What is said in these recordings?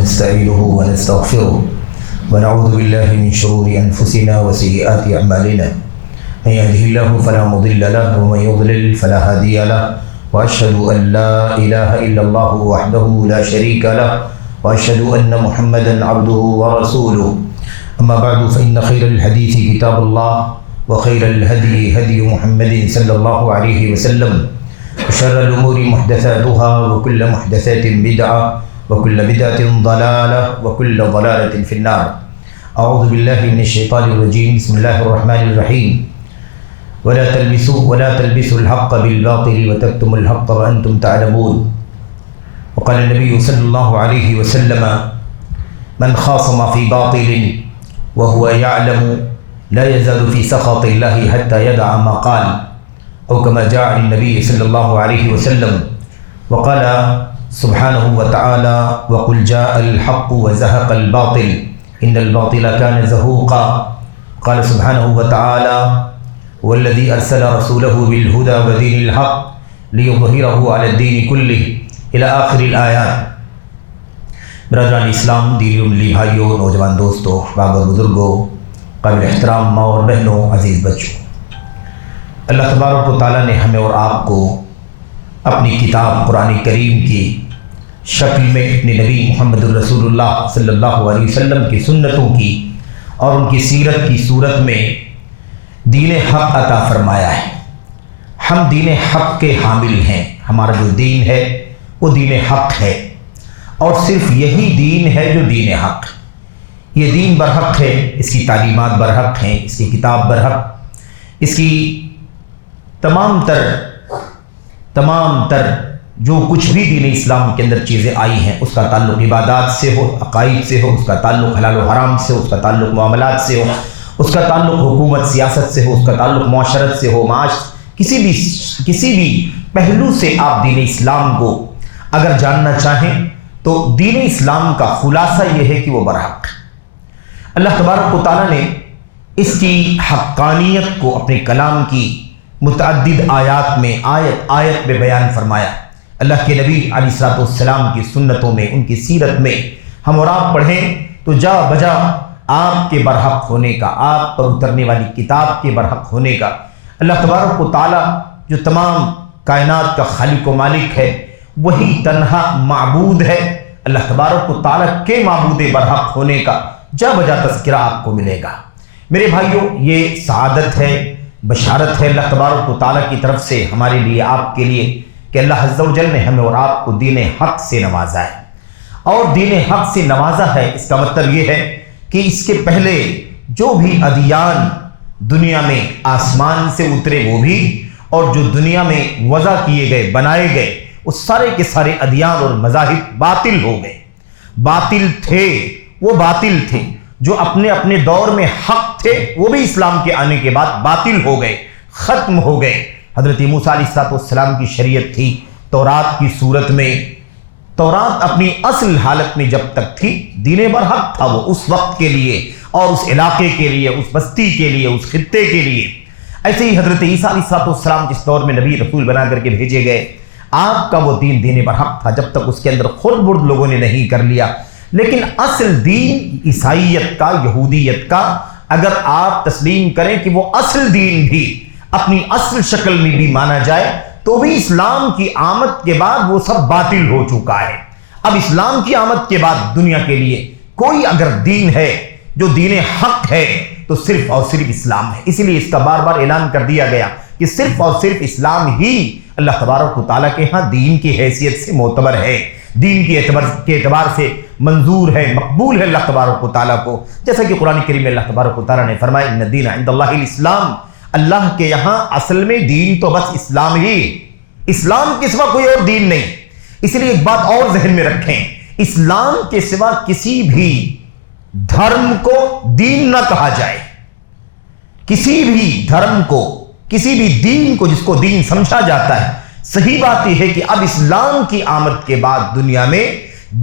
ونستعينه ونستغفره ونعوذ بالله من شرور أنفسنا وسيئات أعمالنا من يهده الله فلا مضل له ومن يضلل فلا هادي له وأشهد أن لا إله إلا الله وحده لا شريك له وأشهد أن محمدا عبده ورسوله أما بعد فإن خير الحديث كتاب الله وخير الهدي هدي محمد صلى الله عليه وسلم وشر الأمور محدثاتها وكل محدثات بدعة وكل بدعة ضلالة وكل ضلالة في النار. أعوذ بالله من الشيطان الرجيم. بسم الله الرحمن الرحيم. ولا تلبسوا الحق بالباطل وتكتموا الحق وأنتم تعلمون. وقال النبي صلى الله عليه وسلم من خاصم في باطل وهو يعلم لا يزال في سخط الله حتى يدع ما قال، أو كما جاء عن النبي صلى الله عليه وسلم. وقال سبحانه وتعالى وقل جاء الحق وزهق الباطل إن الباطل كان زهوقا. قال سبحانه وتعالى والذي أرسل رسوله بالهدى ودين الحق ليظهره على الدين كله إلى آخر الآيات. برادران اسلام، دینی و ملی بھائیوں، نوجوان دوستوں، بابر بزرگوں، قابل احترام ماں اور بہنوں، عزیز بچوں، اللہ تبارک و تعالیٰ نے ہمیں اور آپ کو اپنی کتاب قرآن کریم کی شکل میں اپنے نبی محمد الرسول اللہ صلی اللہ علیہ وسلم کی سنتوں کی اور ان کی سیرت کی صورت میں دین حق عطا فرمایا ہے. ہم دین حق کے حامل ہیں. ہمارا جو دین ہے وہ دین حق ہے، اور صرف یہی دین ہے جو دین حق. یہ دین برحق ہے، اس کی تعلیمات برحق ہیں، اس کی کتاب برحق، اس کی تمام تر جو کچھ بھی دین اسلام کے اندر چیزیں آئی ہیں، اس کا تعلق عبادات سے ہو، عقائد سے ہو، اس کا تعلق حلال و حرام سے ہو، اس کا تعلق معاملات سے ہو، اس کا تعلق حکومت سیاست سے ہو، اس کا تعلق معاشرت سے ہو، معاش کسی بھی پہلو سے آپ دین اسلام کو اگر جاننا چاہیں تو دین اسلام کا خلاصہ یہ ہے کہ وہ برحق. اللہ تبارک و تعالیٰ نے اس کی حقانیت کو اپنے کلام کی متعدد آیات میں آیت میں بیان فرمایا. اللہ کے نبی علیہ السلام کی سنتوں میں، ان کی سیرت میں ہم اور آپ پڑھیں تو جا بجا آپ کے برحق ہونے کا، آپ پر اترنے والی کتاب کے برحق ہونے کا. اللہ تبارک و تعالیٰ جو تمام کائنات کا خالق و مالک ہے، وہی تنہا معبود ہے. اللہ تبارک و تعالیٰ کے معبود برحق ہونے کا جا بجا تذکرہ آپ کو ملے گا. میرے بھائیوں، یہ سعادت ہے، بشارت ہے اللہ تبارک و تعالیٰ کی طرف سے ہمارے لیے، آپ کے لیے، کہ اللہ عز و جل نے ہمیں اور آپ کو دین حق سے نوازا ہے. اور دین حق سے نوازا ہے، اس کا مطلب یہ ہے کہ اس کے پہلے جو بھی ادیان دنیا میں آسمان سے اترے وہ بھی، اور جو دنیا میں وضع کیے گئے، بنائے گئے، وہ سارے کے سارے ادیان اور مذاہب باطل ہو گئے. باطل تھے، وہ باطل تھے. جو اپنے دور میں حق تھے وہ بھی اسلام کے آنے کے بعد باطل ہو گئے، ختم ہو گئے. حضرت موسیٰ علیہ السلام کی شریعت تھی تورات کی صورت میں. تورات اپنی اصل حالت میں جب تک تھی، دین برحق تھا وہ اس وقت کے لیے اور اس علاقے کے لیے، اس بستی کے لیے، اس خطے کے لیے. ایسے ہی حضرت عیسیٰ علیہ السلام جس دور میں نبی رسول بنا کر کے بھیجے گئے، آپ کا وہ دین برحق تھا جب تک اس کے اندر خرد برد لوگوں نے نہیں کر لیا. لیکن اصل دین عیسائیت کا، یہودیت کا، اگر آپ تسلیم کریں کہ وہ اصل دین بھی اپنی اصل شکل میں بھی مانا جائے تو بھی اسلام کی آمد کے بعد وہ سب باطل ہو چکا ہے. اب اسلام کی آمد کے بعد دنیا کے لیے کوئی اگر دین ہے جو دین حق ہے تو صرف اور صرف اسلام ہے. اسی لیے اس کا بار بار اعلان کر دیا گیا کہ صرف اور صرف اسلام ہی اللہ تبارک و تعالیٰ کے ہاں دین کی حیثیت سے معتبر ہے، دین کے اعتبار سے منظور ہے، مقبول ہے اللہ تبارک و تعالیٰ کو. جیسا کہ قرآن کریم میں اللہ تبارک و تعالیٰ نے فرمایا ان الدین عند اللہ الاسلام، اللہ کے یہاں اصل میں دین تو بس اسلام ہی، اسلام کے سوا کوئی اور دین نہیں. اس لیے ایک بات اور ذہن میں رکھیں، اسلام کے سوا کسی بھی دھرم کو دین نہ کہا جائے. کسی بھی دھرم کو، کسی بھی دین کو جس کو دین سمجھا جاتا ہے، صحیح بات یہ ہے کہ اب اسلام کی آمد کے بعد دنیا میں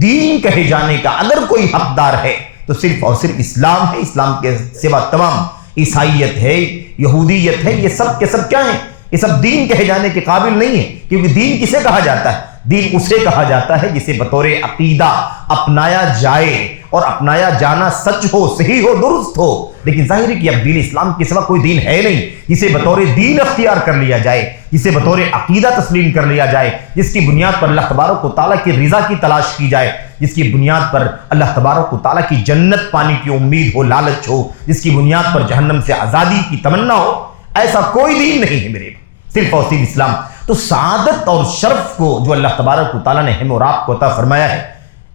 دین کہے جانے کا اگر کوئی حقدار ہے تو صرف اور صرف اسلام ہے. اسلام کے سوا تمام عیسائیت ہے، یہودیت ہے، یہ سب کے سب کیا ہیں؟ یہ سب دین کہے جانے کے قابل نہیں ہے. کیونکہ دین کسے کہا جاتا ہے؟ دین اسے کہا جاتا ہے جسے بطور عقیدہ اپنایا جائے اور اپنایا جانا سچ ہو، صحیح ہو، درست ہو۔ لیکن ظاہر ہے کہ اب دین اسلام کے سوا کوئی دین ہے نہیں جسے بطور دین اختیار کر لیا جائے، جسے بطور عقیدہ تسلیم کر لیا جائے، جس کی بنیاد پر اللہ تبارک و تعالیٰ کی رضا کی تلاش کی جائے، جس کی بنیاد پر اللہ تبارک و تعالیٰ کی جنت پانے کی امید ہو، لالچ ہو، جس کی بنیاد پر جہنم سے آزادی کی تمنا ہو۔ ایسا کوئی دین نہیں ہے میرے، صرف اور صرف اسلام۔ تو سعادت اور شرف کو جو اللہ تبارک و تعالیٰ نے ہم اور آپ کو عطا فرمایا ہے،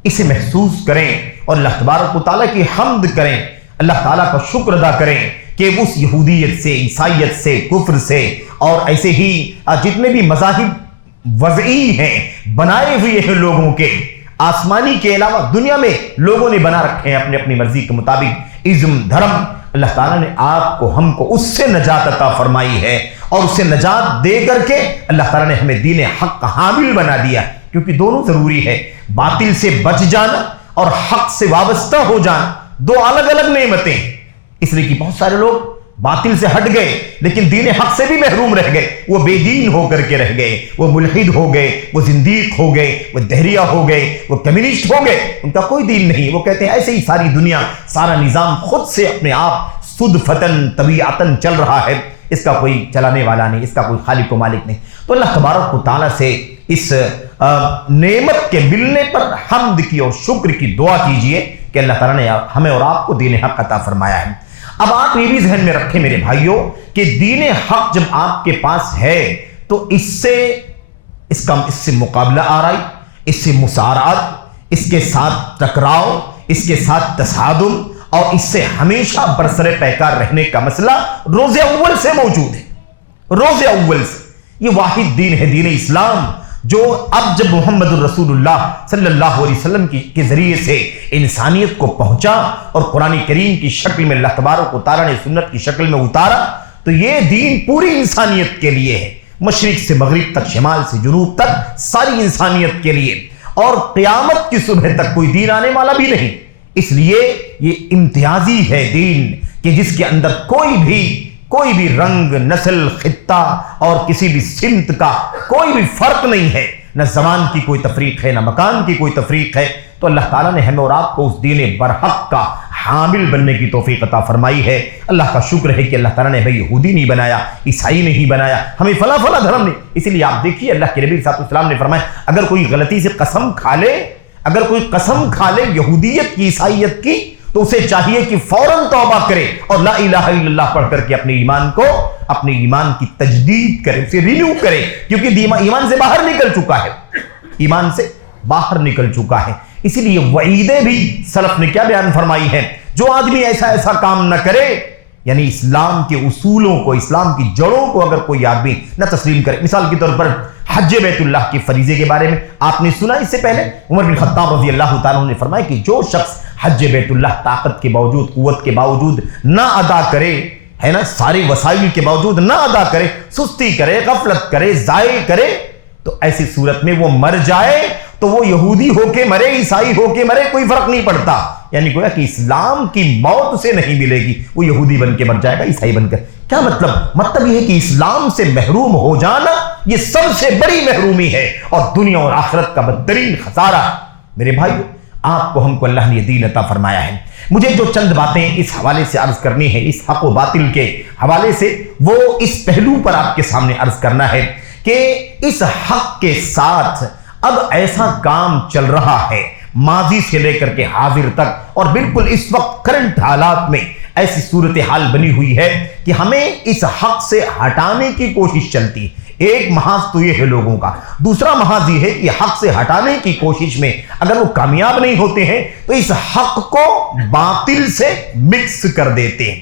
اسے محسوس کریں اور اللہ تبارک و تعالیٰ کی حمد کریں، اللہ تعالیٰ کا شکر ادا کریں کہ اس یہودیت سے، عیسائیت سے، کفر سے اور ایسے ہی جتنے بھی مذاہب وضعی ہیں، بنائے ہوئے ہیں لوگوں کے، آسمانی کے علاوہ دنیا میں لوگوں نے بنا رکھے ہیں اپنے اپنی مرضی کے مطابق ازم دھرم، اللہ تعالیٰ نے آپ کو ہم کو اس سے نجات عطا فرمائی ہے، اور اس سے نجات دے کر کے اللہ تعالیٰ نے ہمیں دین حق کا حامل بنا دیا، کیونکہ دونوں ضروری ہے، باطل سے بچ جانا اور حق سے وابستہ ہو جانا، دو الگ الگ نعمتیں۔ اس لیے کہ بہت سارے لوگ باطل سے ہٹ گئے لیکن دین حق سے بھی محروم رہ گئے، وہ بے دین ہو کر کے رہ گئے، وہ ملحد ہو گئے، وہ زندیق ہو گئے، وہ دہریہ ہو گئے، وہ کمیونسٹ ہو گئے، ان کا کوئی دین نہیں۔ وہ کہتے ہیں ایسے ہی ساری دنیا، سارا نظام خود سے اپنے آپ صدفتاً طبیعتاً چل رہا ہے، اس کا کوئی چلانے والا نہیں، اس کا کوئی خالق و مالک نہیں۔ تو اللہ تبارک و تعالیٰ سے اس نعمت کے ملنے پر حمد کی اور شکر کی دعا کیجئے کہ اللہ تعالیٰ نے ہمیں اور آپ کو دین حق عطا فرمایا ہے۔ اب آپ یہ بھی ذہن میں رکھیں میرے بھائیوں کہ دین حق جب آپ کے پاس ہے تو اس سے مقابلہ آرائی، اس سے مسارعت، اس کے ساتھ ٹکراؤ، اس کے ساتھ تصادم اور اس سے ہمیشہ برسر پیکار رہنے کا مسئلہ روز اول سے موجود ہے۔ روز اول سے یہ واحد دین ہے، دین اسلام، جو اب جب محمد الرسول اللہ صلی اللہ علیہ وسلم کے ذریعے سے انسانیت کو پہنچا اور قرآن کریم کی شکل میں اللہ تبارک و تعالیٰ نے سنت کی شکل میں اتارا، تو یہ دین پوری انسانیت کے لیے ہے، مشرق سے مغرب تک، شمال سے جنوب تک، ساری انسانیت کے لیے، اور قیامت کی صبح تک کوئی دین آنے والا بھی نہیں۔ اس لیے یہ امتیازی ہے دین کہ جس کے اندر کوئی بھی رنگ، نسل، خطہ اور کسی بھی سمت کا کوئی بھی فرق نہیں ہے، نہ زمان کی کوئی تفریق ہے، نہ مکان کی کوئی تفریق ہے۔ تو اللہ تعالیٰ نے ہمیں اور آپ کو اس دین برحق کا حامل بننے کی توفیق عطا فرمائی ہے۔ اللہ کا شکر ہے کہ اللہ تعالیٰ نے ہمیں یہودی نہیں بنایا، عیسائی نہیں بنایا، ہمیں فلاں دھرم نہیں۔ اسی لیے آپ دیکھیے اللہ کے نبی صلی اللہ علیہ وسلم نے فرمایا اگر کوئی غلطی سے قسم کھا لے یہودیت کی، عیسائیت کی، تو اسے چاہیے کہ فوراً توبہ کرے اور لا الہ الا اللہ پڑھ کر کے اپنے ایمان کی تجدید کرے، اسے رینیو کرے، کیونکہ ایمان سے باہر نکل چکا ہے۔ اسی لیے وعیدیں بھی سلف نے کیا بیان فرمائی ہے، جو آدمی ایسا کام نہ کرے، یعنی اسلام کے اصولوں کو، اسلام کی جڑوں کو اگر کوئی آدمی نہ تسلیم کرے۔ مثال کے طور پر حج بیت اللہ کے فریضے کے بارے میں آپ نے سنا، اس سے پہلے عمر بن خطاب رضی اللہ تعالیٰ نے فرمایا کہ جو شخص حج بیت اللہ طاقت کے باوجود، قوت کے باوجود نہ ادا کرے، ہے نا، سارے وسائل کے باوجود نہ ادا کرے، سستی کرے، غفلت کرے، ضائع کرے، تو ایسی صورت میں وہ مر جائے تو وہ یہودی ہو کے مرے، عیسائی ہو کے مرے، کوئی فرق نہیں پڑتا۔ یعنی گویا کہ اسلام کی موت اسے نہیں ملے گی، وہ یہودی بن کے مر جائے گا، عیسائی بن کر۔ کیا مطلب یہ ہے کہ اسلام سے محروم ہو جانا یہ سب سے بڑی محرومی ہے اور دنیا اور آخرت کا بدترین خسارہ۔ میرے بھائی، آپ کو ہم کو اللہ نے یہ دین عطا فرمایا ہے۔ مجھے جو چند باتیں اس حوالے سے عرض کرنی ہے، اس حق و باطل کے حوالے سے، وہ اس پہلو پر آپ کے سامنے عرض کرنا ہے کہ اس حق کے ساتھ اب ایسا کام چل رہا ہے ماضی سے لے کر کے حاضر تک، اور بالکل اس وقت کرنٹ حالات میں ایسی صورتحال بنی ہوئی ہے کہ ہمیں اس حق سے ہٹانے کی کوشش چلتی ہے۔ ایک محاذ تو یہ ہے لوگوں کا، دوسرا محاذ یہ ہے کہ حق سے ہٹانے کی کوشش میں اگر وہ کامیاب نہیں ہوتے ہیں تو اس حق کو باطل سے مکس کر دیتے ہیں،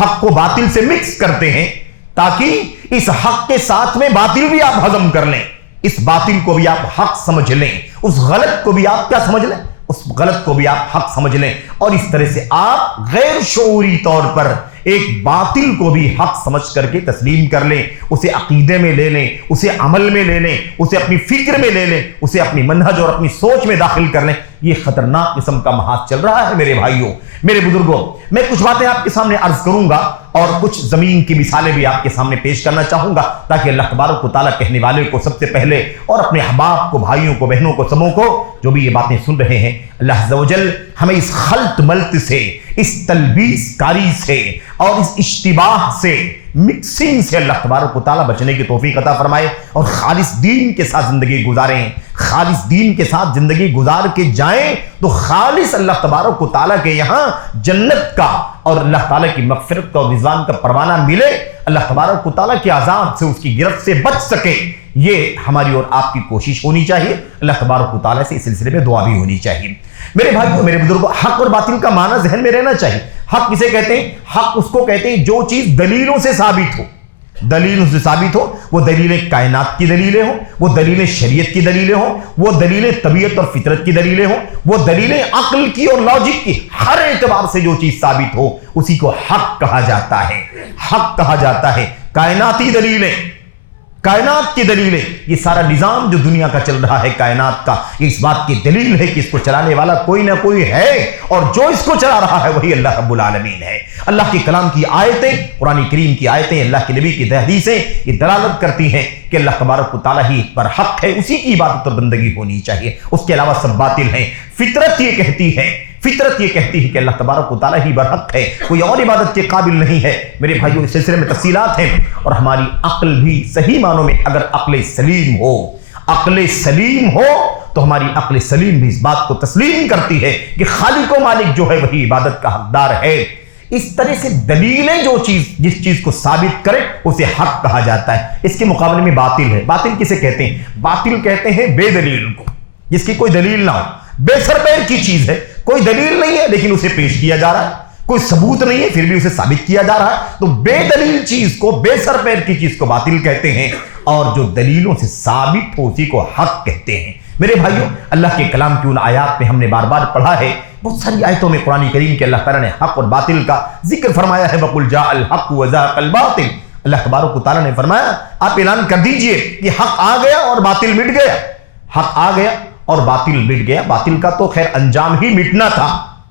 حق کو باطل سے مکس کرتے ہیں تاکہ اس حق کے ساتھ میں باطل بھی آپ ہضم کر لیں، اس باطل کو بھی آپ حق سمجھ لیں، اس غلط کو بھی آپ کیا سمجھ لیں، اس غلط کو بھی آپ حق سمجھ لیں، اور اس طرح سے آپ غیر شعوری طور پر ایک باطل کو بھی حق سمجھ کر کے تسلیم کر لیں، اسے عقیدے میں لے لیں، اسے عمل میں لے لیں، اسے اپنی فکر میں لے لیں، اسے اپنی منہج اور اپنی سوچ میں داخل کر لیں، یہ خطرناک قسم کا محاذ چل رہا ہے میرے بھائیوں، میرے بزرگوں۔ میں کچھ باتیں آپ کے سامنے عرض کروں گا اور کچھ زمین کی مثالیں بھی آپ کے سامنے پیش کرنا چاہوں گا، تاکہ اللہ تبارک و تعالیٰ کہنے والے کو سب سے پہلے اور اپنے احباب کو، بھائیوں کو، بہنوں کو، سبوں کو جو بھی یہ باتیں سن رہے ہیں، اللہ عز و جل ہمیں اس خلط ملط سے، اس تلبیس کاری سے اور اس اشتباہ سے، مکسنگ سے اللہ تبارک و تعالیٰ بچنے کی توفیق عطا فرمائے اور خالص دین کے ساتھ زندگی گزاریں۔ خالص دین کے ساتھ زندگی گزار کے جائیں تو خالص اللہ تبارک و تعالیٰ کے یہاں جنت کا اور اللہ تعالیٰ کی مغفرت کا اور رضوان کا پروانہ ملے، اللہ تبارک و تعالیٰ کے عذاب سے، اس کی گرفت سے بچ سکے۔ یہ ہماری اور آپ کی کوشش ہونی چاہیے، اللہ تبارک و تعالیٰ سے اس سلسلے میں دعا بھی ہونی چاہیے۔ میرے بھائیوں، میرے بزرگوں، حق اور باطل کا معنی ذہن میں رہنا چاہیے۔ حق کسے کہتے ہیں؟ حق اس کو کہتے ہیں جو چیز دلیلوں سے ثابت ہو، دلیلوں سے ثابت ہو، وہ دلیلیں کائنات کی دلیلیں ہوں، وہ دلیلیں شریعت کی دلیلیں ہوں، وہ دلیلیں طبیعت اور فطرت کی دلیلیں ہوں، وہ دلیلیں عقل کی اور لاجک کی، ہر اعتبار سے جو چیز ثابت ہو اسی کو حق کہا جاتا ہے، حق کہا جاتا ہے۔ کائناتی دلیلیں، کائنات کی دلیلیں، یہ سارا نظام جو دنیا کا چل رہا ہے کائنات کا، یہ اس بات کی دلیل ہے کہ اس کو چلانے والا کوئی نہ کوئی ہے، اور جو اس کو چلا رہا ہے وہی اللہ رب العالمین ہے۔ اللہ کے کلام کی آیتیں، قرآن کریم کی آیتیں، اللہ کے نبی کی حدیثیں یہ دلالت کرتی ہیں کہ اللہ تبارک و تعالیٰ ہی پر حق ہے، اسی کی عبادت اور بندگی ہونی چاہیے، اس کے علاوہ سب باطل ہیں۔ فطرت یہ کہتی ہے، فطرت یہ کہتی ہے کہ اللہ تبارک و تعالیٰ ہی برحق ہے، کوئی اور عبادت کے قابل نہیں ہے۔ میرے بھائیوں، اس سلسلے میں تفصیلات ہیں، اور ہماری عقل بھی صحیح معنوں میں اگر عقل سلیم ہو، عقل سلیم ہو تو ہماری عقل سلیم بھی اس بات کو تسلیم کرتی ہے کہ خالق و مالک جو ہے وہی عبادت کا حقدار ہے۔ اس طرح سے دلیلیں جس چیز کو ثابت کرے اسے حق کہا جاتا ہے۔ اس کے مقابلے میں باطل ہے۔ باطل کسے کہتے ہیں؟ باطل کہتے ہیں بے دلیل کو، جس کی کوئی دلیل نہ ہو، بے سر پیر کی چیز ہے، کوئی دلیل نہیں ہے لیکن اسے پیش کیا جا رہا ہے، کوئی ثبوت نہیں ہے پھر بھی اسے ثابت کیا جا رہا ہے، تو بے دلیل چیز کو، بے سر پیر کی چیز کو باطل کہتے ہیں، اور جو دلیلوں سے ثابت ہو اسی کو حق کہتے ہیں۔ میرے بھائیوں، اللہ کے کلام کی ان آیات میں ہم نے بار بار پڑھا ہے، بہت ساری آیتوں میں قرآن کریم کے اللہ تعالیٰ نے حق اور باطل کا ذکر فرمایا ہے۔ وَقُلْ جَاءَ الْحَقُّ وَزَهَقَ الْبَاطِلُ، اللہ تبارک و تعالیٰ نے فرمایا آپ اعلان کر دیجئے کہ حق آ گیا اور باطل مٹ گیا، حق آ گیا اور باطل مٹ گیا۔ باطل کا تو خیر انجام ہی مٹنا تھا،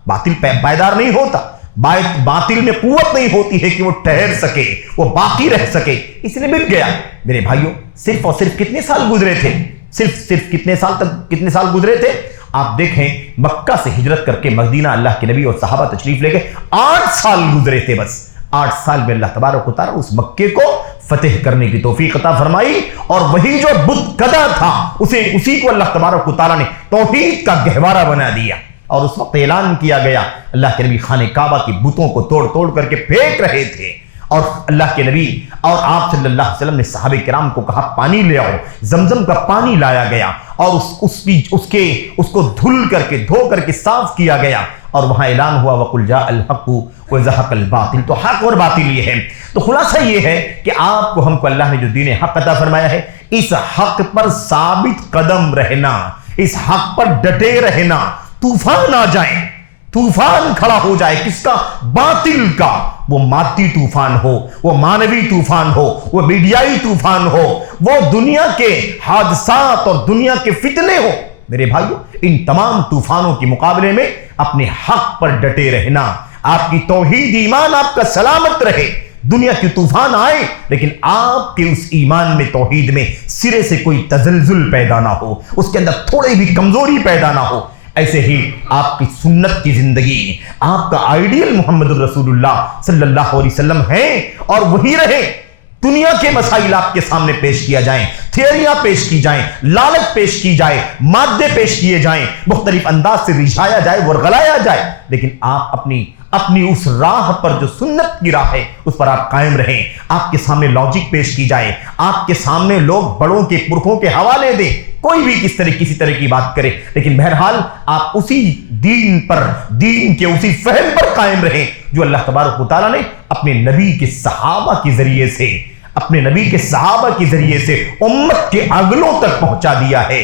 باطل پائیدار نہیں ہوتا، باطل میں قوت نہیں ہوتی ہے کہ وہ ٹھہر سکے، وہ باقی رہ سکے، اس لیے مٹ گیا۔ میرے بھائیوں، صرف اور صرف کتنے سال گزرے تھے؟ صرف کتنے سال گزرے تھے؟ آپ دیکھیں، مکہ سے ہجرت کر کے مدینہ اللہ کے نبی اور صحابہ تشریف لے گئے، 8 سال گزرے تھے بس۔ 8 سال میں اللہ تبارک و تعالیٰ اس مکے کو فتح کرنے کی توفیق عطا فرمائی، اور وہی جو بت کدا تھا اسی کو اللہ تبارک و تعالیٰ نے توحید کا گہوارہ بنا دیا، اور اس وقت اعلان کیا گیا، اللہ کے نبی خانہ کعبہ کی بتوں کو توڑ توڑ کر کے پھینک رہے تھے، اور اللہ کے نبی اور آپ صلی اللہ علیہ وسلم نے صحابہ کرام کو کہا پانی لے آؤ، زمزم کا پانی لایا گیا، اور اس کو دھل کر کے، دھو کر کے صاف کیا گیا، اور وہاں اعلان ہوا وَقُلْ جَاءَ الْحَقُّ وَزَهَقَ الْبَاطِلُ۔ تو حق اور باطل یہ ہے۔ تو خلاصہ یہ ہے کہ آپ کو، ہم کو اللہ نے جو دین حق عطا فرمایا ہے، اس حق پر ثابت قدم رہنا، اس حق پر ڈٹے رہنا، طوفان آ جائیں، طوفان کھڑا ہو جائے، کس کا؟ باطل کا، وہ مادی طوفان ہو، وہ مانوی طوفان ہو، وہ میڈیائی طوفان ہو، وہ دنیا کے حادثات اور دنیا کے فتنے ہو، میرے بھائیوں، ان تمام طوفانوں کے مقابلے میں اپنے حق پر ڈٹے رہنا، آپ کی توحید ایمان آپ کا سلامت رہے، دنیا کی طوفان آئے لیکن آپ کے اس ایمان میں، توحید میں سرے سے کوئی تزلزل پیدا نہ ہو، اس کے اندر تھوڑی بھی کمزوری پیدا نہ ہو۔ ایسے ہی آپ کی سنت کی زندگی، آپ کا آئیڈیل محمد الرسول اللہ صلی اللہ علیہ وسلم ہے، اور وہی رہے۔ دنیا کے مسائل آپ کے سامنے پیش کیا جائیں، تھیوریاں پیش کی جائیں، لالچ پیش کی جائے، مادے پیش کیے جائیں، مختلف انداز سے رجھایا جائے، ورغلایا جائے، لیکن آپ اپنی اس راہ پر جو سنت کی راہ ہے اس پر آپ قائم رہیں۔ آپ کے سامنے لاجک پیش کی جائے، آپ کے سامنے لوگ بڑوں کے پرکھوں کے حوالے دیں، کوئی بھی کسی طرح کی بات کرے، لیکن بہرحال آپ اسی دین کے اسی فہم پر قائم رہیں جو اللہ تبارک و تعالیٰ نے اپنے نبی کے صحابہ کے ذریعے سے، امت کے اگلوں تک پہنچا دیا ہے۔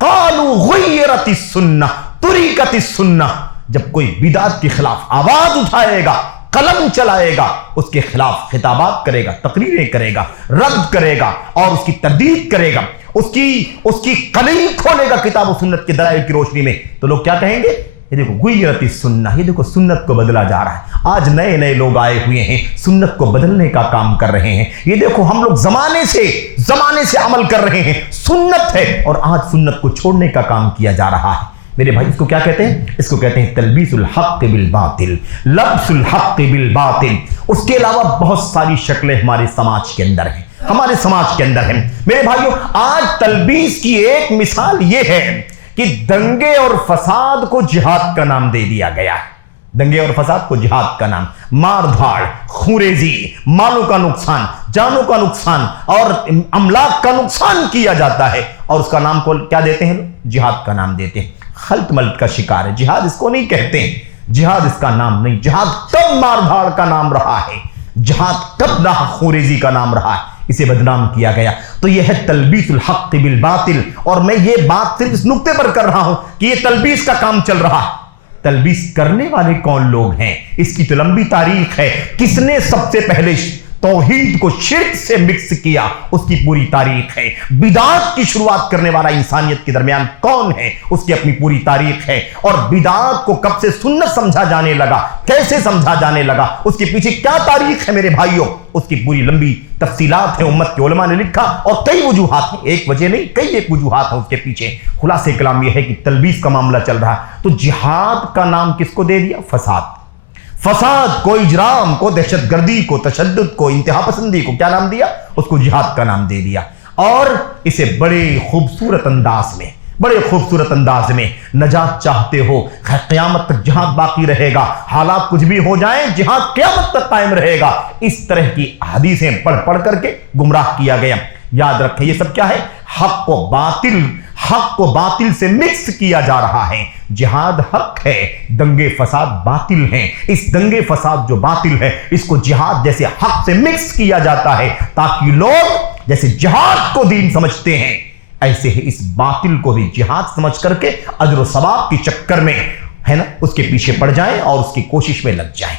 قالوا غیرت السنہ طریقت السنہ، جب کوئی بدعت کے خلاف آواز اٹھائے گا، قلم چلائے گا، اس کے خلاف خطابات کرے گا، تقریریں کرے گا، رد کرے گا اور اس کی تردید کرے گا، اس کی قلم کھولے گا کتاب و سنت کے دلائل کی روشنی میں، تو لوگ کیا کہیں گے؟ یہ دیکھو غیرت السنہ، یہ دیکھو سنت کو بدلا جا رہا ہے۔ آج نئے نئے لوگ آئے ہوئے ہیں، سنت کو بدلنے کا کام کر رہے ہیں۔ یہ دیکھو ہم لوگ زمانے سے عمل کر رہے ہیں، سنت ہے، اور آج سنت کو چھوڑنے کا کام کیا جا رہا ہے۔ میرے بھائی اس کو کیا کہتے ہیں؟ اس کو کہتے ہیں تلبیس الحق بالباطل، لبس الحق بالباطل۔ اس کے علاوہ بہت ساری شکلیں ہمارے سماج کے اندر ہیں، ہمارے سماج کے اندر ہیں۔ میرے بھائیوں، آج تلبیس کی ایک مثال یہ ہے کہ دنگے اور فساد کو جہاد کا نام دے دیا گیا ہے۔ دنگے اور فساد کو جہاد کا نام، مار دھاڑ، خونریزی، مالوں کا نقصان، جانوں کا نقصان اور املاک کا نقصان کیا جاتا ہے، اور اس کا نام کو کیا دیتے ہیں؟ جہاد کا نام دیتے ہیں۔ خلط ملط کا شکار ہے، جہاد اس کو نہیں کہتے ہیں، جہاد اس کا نام نہیں۔ جہاد کب مار دھاڑ کا نام رہا ہے، جہاد کب خونریزی کا نام رہا ہے، اسے بدنام کیا گیا۔ تو یہ ہے تلبیس الحق بالباطل، اور میں یہ بات صرف اس نقطے پر کر رہا ہوں کہ یہ تلبیس کا کام چل رہا ہے۔ تلبیس کرنے والے کون لوگ ہیں؟ اس کی تو لمبی تاریخ ہے۔ کس نے سب سے پہلے توحید کو شرک سے مکس کیا، اس کی پوری تاریخ ہے۔ بدعات کی شروعات کرنے والا انسانیت کے درمیان کون ہے، اس کی اپنی پوری تاریخ ہے۔ اور بدعات کو کب سے سنت سمجھا جانے لگا، کیسے سمجھا جانے لگا، اس کے پیچھے کیا تاریخ ہے میرے بھائیوں، اس کی پوری لمبی تفصیلات ہیں، امت کے علماء نے لکھا، اور کئی وجوہات ہیں، ایک وجہ نہیں، کئی ایک وجوہات ہیں اس کے پیچھے۔ خلاصہ کلام یہ ہے کہ تلبیس کا معاملہ چل رہا ہے، تو جہاد کا نام کس کو دے دیا؟ فساد۔ فساد کو، اجرام کو، دہشت گردی کو، تشدد کو، انتہا پسندی کو کیا نام دیا؟ اس کو جہاد کا نام دے دیا، اور اسے بڑے خوبصورت انداز میں نجات چاہتے ہو، قیامت تک جہاد باقی رہے گا، حالات کچھ بھی ہو جائیں جہاد قیامت تک قائم رہے گا، اس طرح کی حدیثیں پڑھ کر کے گمراہ کیا گیا۔ یاد رکھیں یہ سب کیا ہے؟ حق کو باطل سے مکس کیا جا رہا ہے۔ جہاد حق ہے، دنگے فساد باطل ہیں۔ اس دنگے فساد جو باطل ہے، اس کو جہاد جیسے حق سے مکس کیا جاتا ہے، تاکہ لوگ جیسے جہاد کو دین سمجھتے ہیں، ایسے ہی اس باطل کو بھی جہاد سمجھ کر کے اجر و ثواب کے چکر میں ہے نا اس کے پیچھے پڑ جائیں اور اس کی کوشش میں لگ جائیں۔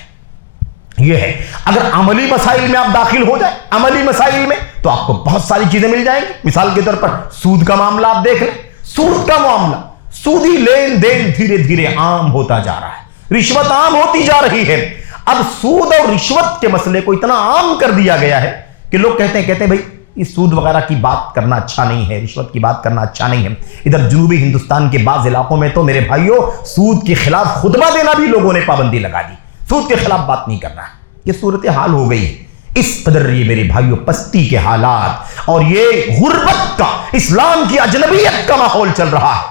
یہ ہے، اگر عملی مسائل میں آپ داخل ہو جائیں، عملی مسائل میں، تو آپ کو بہت ساری چیزیں مل جائیں گی۔ مثال کے طور پر سود کا معاملہ آپ دیکھ لیں، سود کا معاملہ، سودی لین دین دھیرے دھیرے عام ہوتا جا رہا ہے، رشوت عام ہوتی جا رہی ہے۔ اب سود اور رشوت کے مسئلے کو اتنا عام کر دیا گیا ہے کہ لوگ کہتے ہیں بھائی اس سود وغیرہ کی بات کرنا اچھا نہیں ہے، رشوت کی بات کرنا اچھا نہیں ہے۔ ادھر جنوبی ہندوستان کے بعض علاقوں میں تو میرے بھائیوں سود کے خلاف خطبہ دینا بھی لوگوں نے پابندی لگا دی، سود کے خلاف بات نہیں کرنا۔ یہ صورتحال ہو گئی ہے۔ اس قدر یہ میرے بھائیوں پستی کے حالات اور یہ غربت کا، اسلام کی اجنبیت کا ماحول چل رہا ہے۔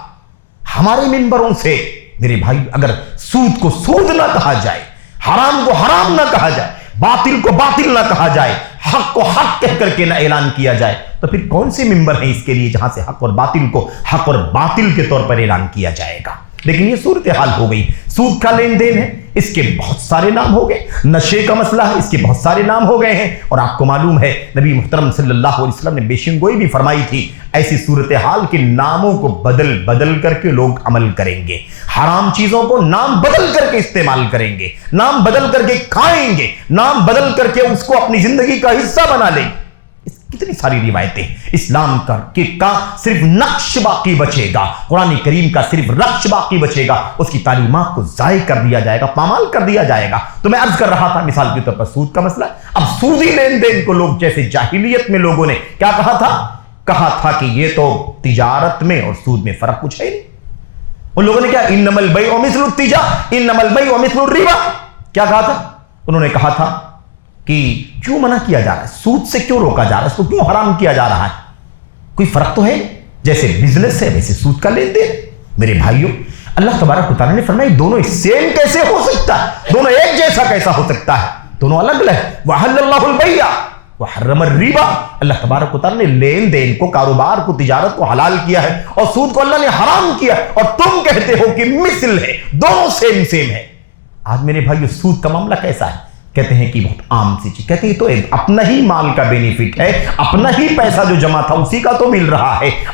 ہمارے منبروں سے میرے بھائی اگر سود کو سود نہ کہا جائے، حرام کو حرام نہ کہا جائے، باطل کو باطل نہ کہا جائے، حق کو حق کہہ کر کے نہ اعلان کیا جائے، تو پھر کون سے منبر ہیں اس کے لیے جہاں سے حق اور باطل کو حق اور باطل کے طور پر اعلان کیا جائے گا؟ لیکن یہ صورتحال ہو گئی۔ سود کا لین دین ہے، اس کے بہت سارے نام ہو گئے۔ نشے کا مسئلہ ہے، اس کے بہت سارے نام ہو گئے ہیں۔ اور آپ کو معلوم ہے نبی محترم صلی اللہ علیہ وسلم نے پیشین گوئی بھی فرمائی تھی، ایسی صورتحال کے ناموں کو بدل کر کے لوگ عمل کریں گے، حرام چیزوں کو نام بدل کر کے استعمال کریں گے، نام بدل کر کے کھائیں گے، نام بدل کر کے اس کو اپنی زندگی کا حصہ بنا لیں گے۔ کتنی ساری روایتیں، اسلام کا صرف نقش باقی بچے گا، قرآن کریم کا صرف نقش باقی بچے گا، اس کی تعلیمات کو ضائع کر دیا جائے گا، پامال کر دیا جائے گا۔ تو میں عرض کر رہا تھا مثال کے طور پر سود کا مسئلہ۔ اب سودی لین دین کو لوگ جیسے جاہلیت میں لوگوں نے کیا کہا تھا کہ یہ تو تجارت میں اور سود میں فرق کچھ ہے نہیں۔ ان لوگوں نے کیا انما البیع مثل التجارہ انما البیع مثل الربا کیا کہا تھا؟ انہوں نے کہا تھا کہ کیوں منع کیا جا رہا ہے، سود سے کیوں روکا جا رہا ہے، اس کو کیوں حرام کیا جا رہا ہے؟ کوئی فرق تو ہے؟ جیسے بزنس ہے ویسے سود کا لین دین۔ میرے بھائیوں اللہ تبارک و تعالیٰ نے فرمایا دونوں سیم کیسے ہو سکتا ہے، دونوں ایک جیسا کیسا ہو سکتا ہے، دونوں الگ الگ۔ وَأَحَلَّ اللَّهُ الْبَيْعَ وَحَرَّمَ الرِّبَا، اللہ تبارک و تعالیٰ نے لین دین کو، کاروبار کو، تجارت کو حلال کیا ہے، اور سود کو اللہ نے حرام کیا، اور تم کہتے ہو کہ مثل ہے، دونوں سیم ہے۔ آج میرے بھائیو سود کا معاملہ کیسا ہے؟ کہتے ہیں کہ بہت عام سی چیز، کہتے ہیں تو اپنا ہی مال کا بینیفٹ ہے، اپنا ہی پیسہ جو جمع تھا اسی کا تو مل رہا ہے،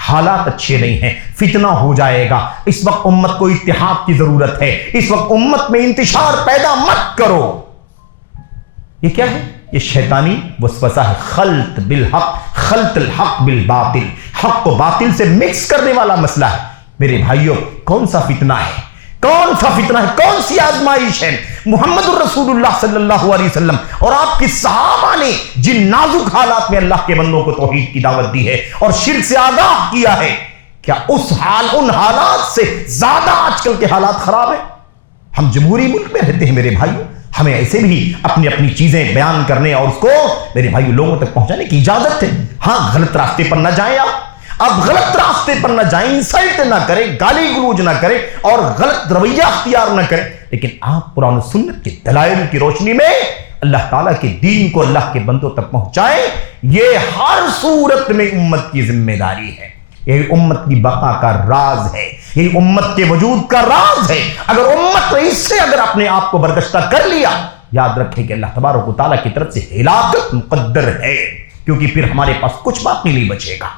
حالات اچھے نہیں ہیں، فتنہ ہو جائے گا۔ اس وقت امت کو اتحاد کی ضرورت ہے، اس وقت امت میں انتشار پیدا مت کرو۔ یہ کیا ہے؟ یہ شیطانی وسوسہ ہے، خلط بالحق، خلط الحق بالباطل، حق کو باطل سے مکس کرنے والا مسئلہ ہے۔ میرے بھائیوں، کون سا فتنہ ہے، کون سا فتنہ ہے، کون سی آزمائش ہے؟ محمد الرسول اللہ صلی اللہ علیہ وسلم اور آپ کے صحابہ نے جن نازک حالات میں اللہ کے بندوں کو توحید کی دعوت دی ہے اور شرک سے آگاہ کیا ہے، کیا ان حالات سے زیادہ آج کل کے حالات خراب ہیں؟ ہم جمہوری ملک میں رہتے ہیں میرے بھائیوں، ہمیں ایسے بھی اپنی اپنی چیزیں بیان کرنے اور اس کو میرے بھائیوں لوگوں تک پہنچانے کی اجازت ہے۔ ہاں، غلط راستے پر نہ جائیں، آپ غلط راستے پر نہ جائیں، انسلٹ نہ کریں، گالی گلوچ نہ کریں اور غلط رویہ اختیار نہ کریں، لیکن آپ قرآن و سنت کے دلائل کی روشنی میں اللہ تعالیٰ کے دین کو اللہ کے بندوں تک پہنچائیں۔ یہ ہر صورت میں امت کی ذمہ داری ہے، یہی امت کی بقا کا راز ہے، یہی امت کے وجود کا راز ہے۔ اگر امت نے اس سے اپنے آپ کو برگشتہ کر لیا، یاد رکھیں کہ اللہ تبارک و تعالیٰ کی طرف سے ہلاکت مقدر ہے، کیونکہ پھر ہمارے پاس کچھ باقی نہیں بچے گا۔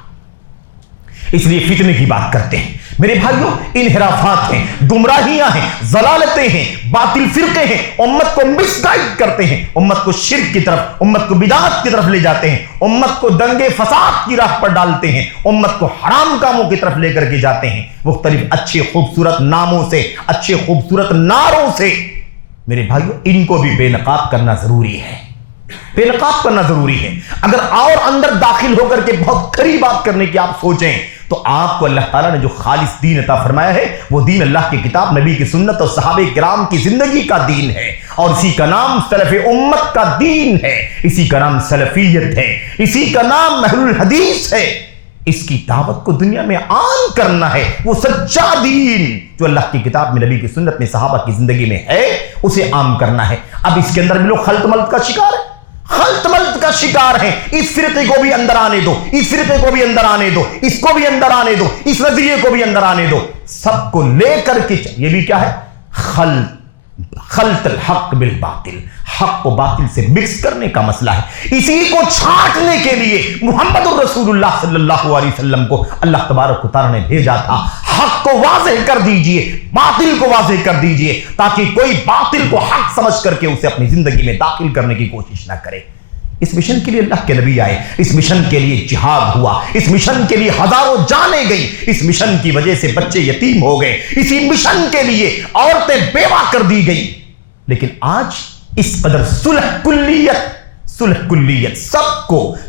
اس لیے فتنے کی بات کرتے ہیں میرے بھائیوں، انحرافات ہیں، گمراہیاں ہیں، ضلالتیں ہیں، باطل فرقے ہیں، امت کو مس گائیڈ کرتے ہیں، امت کو شرک کی طرف، امت کو بدعات کی طرف لے جاتے ہیں، امت کو دنگے فساد کی راہ پر ڈالتے ہیں، امت کو حرام کاموں کی طرف لے کر کے جاتے ہیں، مختلف اچھے خوبصورت ناموں سے، اچھے خوبصورت نعروں سے۔ میرے بھائیوں، ان کو بھی بے نقاب کرنا ضروری ہے، بے نقاب کرنا ضروری ہے۔ اگر اور اندر داخل ہو کر کے بہت کھری بات کرنے کی آپ سوچیں تو آپ کو اللہ تعالیٰ نے جو خالص دین عطا فرمایا ہے وہ دین اللہ کی کتاب، نبی کی سنت اور صحابہ کرام کی زندگی کا دین ہے، اور اسی کا نام سلف امت کا دین ہے، اسی کا نام سلفیت ہے، اسی کا نام اہل الحدیث ہے۔ اس کی دعوت کو دنیا میں عام کرنا ہے، وہ سچا دین جو اللہ کی کتاب میں، نبی کی سنت میں، صحابہ کی زندگی میں ہے، اسے عام کرنا ہے۔ اب اس کے اندر بھی لوگ خلط ملط کا شکار ہے، خلط ملط کا شکار ہیں۔ اس فرقے کو بھی اندر آنے دو، اس فرقے کو بھی اندر آنے دو، اس کو بھی اندر آنے دو، اس نظریے کو بھی اندر آنے دو، سب کو لے کر کے یہ بھی کیا ہے؟ خلط الحق بالباطل، حق کو باطل سے مکس کرنے کا مسئلہ ہے۔ اسی کو چھانٹنے کے لیے محمد الرسول اللہ صلی اللہ علیہ وسلم کو اللہ تبارک و تعالیٰ نے بھیجا تھا۔ حق کو واضح کر دیجئے، باطل کو واضح کر دیجئے، تاکہ کوئی باطل کو حق سمجھ کر کے اسے اپنی زندگی میں داخل کرنے کی کوشش نہ کرے۔ اس مشن کے لیے اللہ کے نبی آئے، اس مشن کے لیے جہاد ہوا، اس مشن کے لیے ہزاروں جانیں گئی، اس مشن کی وجہ سے بچے یتیم ہو گئے، اسی مشن کے لیے عورتیں بیوہ کر دی گئی۔ لیکن آج اس قدر صلح کلیت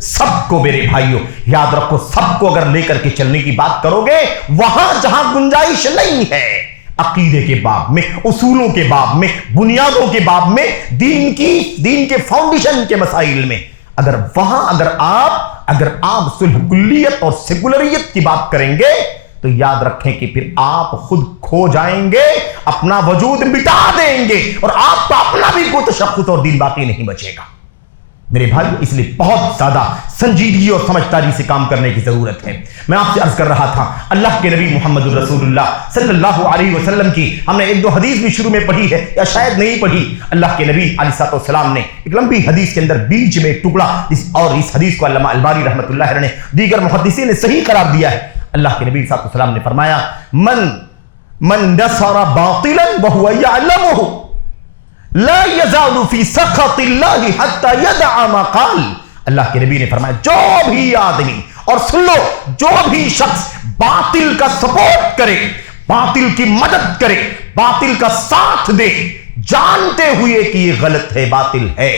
سب کو میرے بھائیوں یاد رکھو، سب کو اگر لے کر کے چلنے کی بات کرو گے، وہاں جہاں گنجائش نہیں ہے عقیدے کے باب میں، اصولوں کے باب میں، بنیادوں کے باب میں، دین کے فاؤنڈیشن کے مسائل میں، اگر آپ صلح کلیت اور سیکولریت کی بات کریں گے تو یاد رکھیں کہ پھر آپ خود کھو جائیں گے، اپنا وجود مٹا دیں گے، اور آپ کا اپنا بھی کوئی تشخص اور دین باقی نہیں بچے گا میرے بھائی۔ اس لیے بہت زیادہ سنجیدگی اور سمجھداری سے کام کرنے کی ضرورت ہے۔ میں آپ سے عرض کر رہا تھا، اللہ کے نبی محمد الرسول اللہ صلی اللہ علیہ وسلم کی ہم نے ایک دو حدیث بھی شروع میں پڑھی ہے یا شاید نہیں پڑھی۔ اللہ کے نبی علیہ السلام نے ایک لمبی حدیث کے اندر بیچ میں ایک ٹکڑا، اور اس حدیث کو علامہ البانی رحمۃ اللہ علیہ نے دیگر محدثین نے صحیح قرار دیا ہے۔ اللہ کے نبی صلی اللہ علیہ وسلم نے فرمایا، من نصر باطلا وهو يعلمه لا يزال في سخط الله حتى يدع ما قال۔ اللہ کے نبی نے فرمایا، جو بھی آدمی، اور سن لو، جو بھی شخص باطل کا سپورٹ کرے، باطل کی مدد کرے، باطل کا ساتھ دے، جانتے ہوئے کہ یہ غلط ہے، باطل ہے۔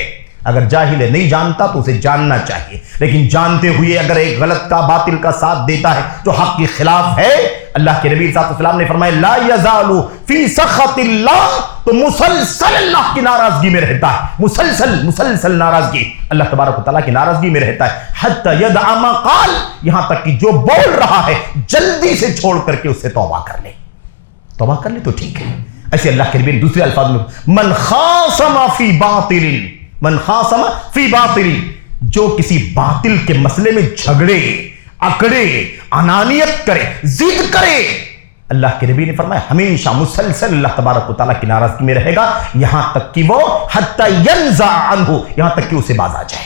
اگر جاہل ہے، نہیں جانتا تو اسے جاننا چاہیے، لیکن جانتے ہوئے اگر ایک غلط کا، باطل کا ساتھ دیتا ہے جو حق کے خلاف ہے، اللہ کے نبی صلی اللہ علیہ وسلم نے فرمایا، لا یزال فی سخط اللہ، تو مسلسل اللہ کی ناراضگی میں رہتا ہے، مسلسل ناراضگی، اللہ تبارک و تعالیٰ کی ناراضگی میں رہتا ہے، حتی یدع ما قال، یہاں تک کہ جو بول رہا ہے جلدی سے چھوڑ کر کے اس سے توبہ کر لے تو ٹھیک ہے۔ ایسے اللہ کے نبی نے دوسرے الفاظ میں، من خاصم فی باطل، جو کسی باطل کے مسئلے میں جھگڑے، اکڑے، انانیت کرے، ضد کرے، اللہ کے نبی نے فرمایا ہمیشہ مسلسل اللہ تبارک و تعالیٰ کی ناراضگی میں رہے گا، یہاں تک کہ وہ حتی ینزع عنہ، یہاں تک کہ اسے باز آ جائے،